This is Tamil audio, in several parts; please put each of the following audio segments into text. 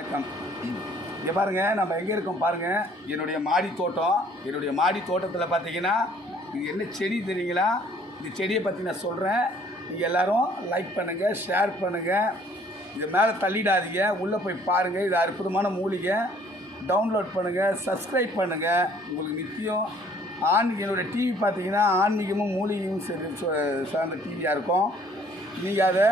வணக்கம். இங்கே பாருங்கள், நம்ம எங்கே இருக்கோம் பாருங்கள். என்னுடைய மாடி தோட்டம். என்னுடைய மாடி தோட்டத்தில் பார்த்தீங்கன்னா இது என்ன செடி தெரியுங்களா? இந்த செடியை பற்றி நான் சொல்கிறேன். நீங்கள் எல்லோரும் லைக் பண்ணுங்கள், ஷேர் பண்ணுங்கள். இது மேலே தள்ளிடாதீங்க, உள்ளே போய் பாருங்கள். இது அற்புதமான மூலிகை. டவுன்லோட் பண்ணுங்கள், சப்ஸ்கிரைப் பண்ணுங்கள். உங்களுக்கு நித்தியம் என்னுடைய டிவி பார்த்தீங்கன்னா ஆன்மீகமும் மூலிகையும் சார்ந்த டிவியாக இருக்கும். நீங்கள் அதை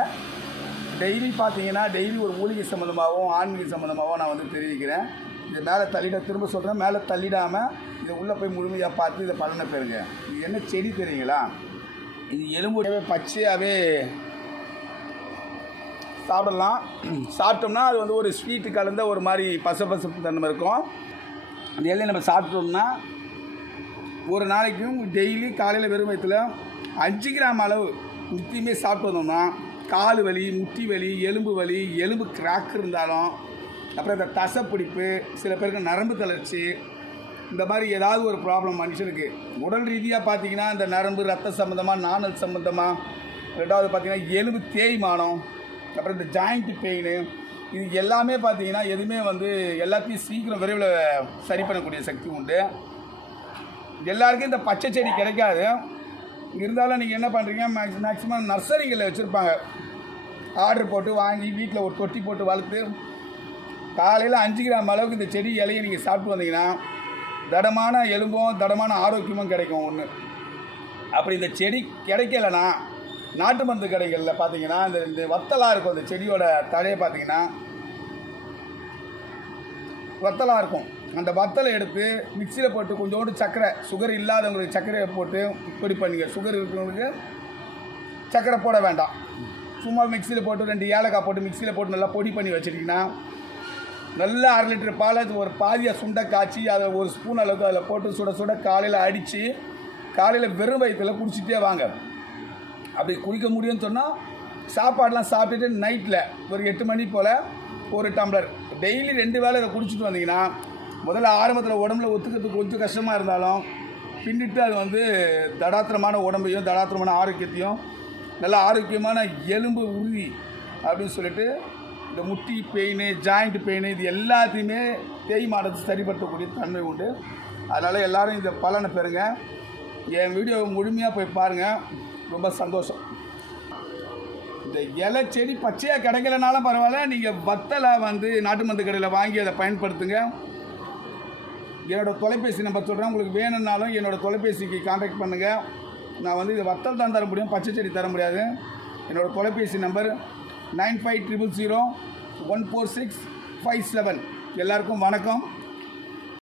டெய்லி பார்த்தீங்கன்னா டெய்லி ஒரு மூலிகை சம்மந்தமாகவும் ஆன்மீக சம்மந்தமாகவும் நான் வந்து தெரிவிக்கிறேன். இது மேலே திரும்ப சொல்கிறேன், மேலே தள்ளிடாமல் இதை உள்ளே போய் முழுமையாக பார்த்து இதை பலனை பெறுங்க. இது என்ன செடி தெரியுங்களா? இது எலும்புடையவே பச்சையாகவே சாப்பிடலாம். சாப்பிட்டோம்னா அது வந்து ஒரு ஸ்வீட்டு கலந்த ஒரு மாதிரி பசப்பு தன்மை இருக்கும். அந்த எல்லையை நம்ம சாப்பிட்டோம்னா ஒரு நாளைக்கும் டெய்லி காலையில் வெறும் வயிற்றுல 5 கிராம் அளவு நித்தியமே சாப்பிட்டு வந்தோம்னா கால் வலி, முட்டி வலி, எலும்பு வலி, எலும்பு கிராக் இருந்தாலும், அப்புறம் இந்த தசைப்பிடிப்பு, சில பேருக்கு நரம்பு தளர்ச்சி, இந்த மாதிரி ஏதாவது ஒரு ப்ராப்ளம் மனுஷனுக்கு உடல் ரீதியாக பார்த்தீங்கன்னா இந்த நரம்பு ரத்த சம்மந்தமாக, நாணல் சம்மந்தமாக, ரெண்டாவது பார்த்திங்கன்னா எலும்பு தேய்மானம், அப்புறம் இந்த ஜாயிண்ட் பெயின், இது எல்லாமே பார்த்திங்கன்னா எதுவுமே வந்து எல்லாத்தையும் சீக்கிரம் விரைவில் சரி பண்ணக்கூடிய சக்தி உண்டு. எல்லாருக்கும் இந்த பச்சை செடி கிடைக்காது. இருந்தாலும் நீங்கள் என்ன பண்ணுறீங்க, மேக்ஸிமம் நர்சரிகளில் வச்சுருப்பாங்க. ஆர்டர் போட்டு வாங்கி வீட்டில் ஒரு தொட்டி போட்டு வளர்த்து காலையில் 5 கிராம் அளவுக்கு இந்த செடி இலையை நீங்கள் சாப்பிட்டு வந்தீங்கன்னா தடமான எலும்பும் தடமான ஆரோக்கியமும் கிடைக்கும் ஒன்று. அப்படி இந்த செடி கிடைக்கலனா நாட்டு மருந்து கடைகளில் பார்த்தீங்கன்னா இந்த வத்தலாக இருக்கும். அந்த செடியோட தழையை பார்த்தீங்கன்னா வத்தலாக இருக்கும். அந்த வத்தலை எடுத்து மிக்சியில் போட்டு கொஞ்சோண்டு சர்க்கரை, சுகர் இல்லாதவங்களுக்கு சர்க்கரையை போட்டு பொடி பண்ணிங்க. சுகர் இருக்கிறவங்களுக்கு சர்க்கரை போட வேண்டாம். சும்மா மிக்சியில் போட்டு 2 ஏலக்காய் போட்டு மிக்சியில் போட்டு நல்லா பொடி பண்ணி வச்சுட்டிங்கன்னா நல்லா 1/2 லிட்டர் பால் ஒரு பாதியாக சுண்டை காய்ச்சி அதை ஒரு ஸ்பூன் அளவுக்கு அதில் போட்டு சுட சுட காலையில் அடித்து காலையில் வெறும் வயிற்றில் குடிச்சிட்டே வாங்க. அப்படி குடிக்க முடியும்னு சொன்னால் சாப்பாடெலாம் சாப்பிட்டுட்டு நைட்டில் ஒரு 8 மணி போல் ஒரு டம்ளர் டெய்லி 2 வேளை இதை குடிச்சிட்டு வந்தீங்கன்னா முதல்ல ஆரம்பத்தில் உடம்புல ஒத்துக்கிறதுக்கு கொஞ்சம் கஷ்டமாக இருந்தாலும் பின்னிட்டு அது வந்து தடாத்திரமான உடம்பையும் தடாத்திரமான ஆரோக்கியத்தையும் நல்ல ஆரோக்கியமான எலும்பு உறுதி அப்படின்னு சொல்லிட்டு இந்த முட்டி பெயின், ஜாயிண்ட் பெயின், இது எல்லாத்தையுமே தேய்மானத்தை சரிப்படுத்தக்கூடிய தன்மை உண்டு. அதனால் எல்லோரும் இந்த பலனை பெறுங்க. என் வீடியோவை முழுமையாக போய் பாருங்கள், ரொம்ப சந்தோஷம். இந்த இலை செடி பச்சையாக கிடைக்கலனாலும் பரவாயில்ல, நீங்கள் வத்தலை வந்து நாட்டு மருந்து கடையில் வாங்கி அதை பயன்படுத்துங்க. என்னோடய தொலைபேசி நம்பர் சொல்கிறேன், உங்களுக்கு வேணும்னாலும் என்னோடய தொலைபேசிக்கு கான்டாக்ட் பண்ணுங்கள். நான் வந்து இது வத்தல் தான் தர முடியும், பச்சை செடி தர முடியாது. என்னோடய தொலைபேசி நம்பர் 9500014657. எல்லாருக்கும் வணக்கம்.